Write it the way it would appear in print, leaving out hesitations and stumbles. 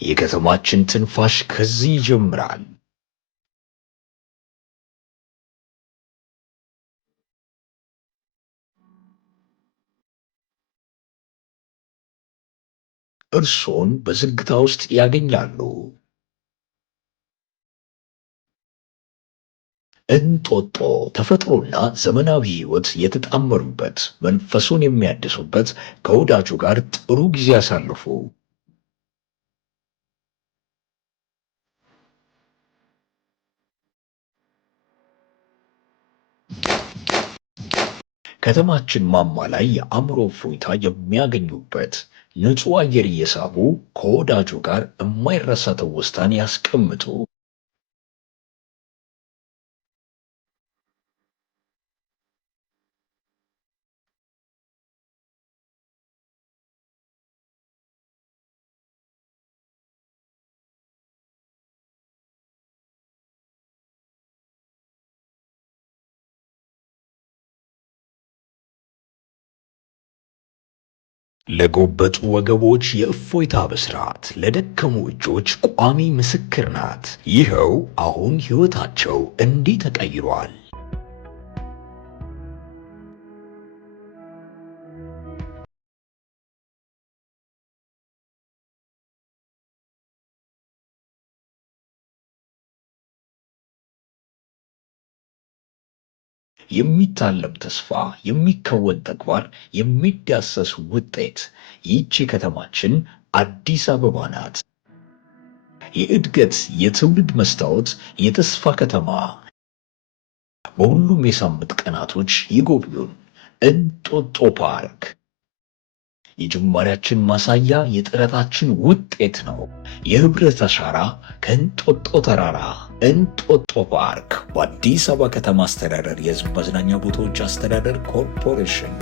የከተማችን ትንፋሽ ከዚህ ይጀምራል። እርሶን በዝግታ ውስጥ ያገኛሉ። እንጦጦ ተፈጥሮና ዘመናዊ ሕይወት የተጣመሩበት፣ መንፈሱን የሚያድሱበት፣ ከወዳጁ ጋር ጥሩ ጊዜ ያሳልፉ። ከተማችን ማማ ላይ የአእምሮ እፎይታ የሚያገኙበት፣ ንጹሕ አየር እየሳቡ ከወዳጁ ጋር የማይረሳ ትውስታን ያስቀምጡ። ለጎበጡ ወገቦች የእፎይታ ብስራት፣ ለደከሙ እጆች ቋሚ ምስክር ናት። ይኸው አሁን ሕይወታቸው እንዲህ ተቀይሯል። የሚታለም ተስፋ፣ የሚከወን ተግባር፣ የሚዳሰስ ውጤት። ይህች ከተማችን አዲስ አበባ ናት። የእድገት የትውልድ መስታወት፣ የተስፋ ከተማ። በሁሉም የሳምንት ቀናቶች ይጎብኙን። እንጦጦ ፓርክ የጅማሬያችን ማሳያ፣ የጥረታችን ውጤት ነው። የህብረት አሻራ ከእንጦጦ ተራራ። እንጦጦ ፓርክ በአዲስ አበባ ከተማ አስተዳደር የህዝብ መዝናኛ ቦታዎች አስተዳደር ኮርፖሬሽን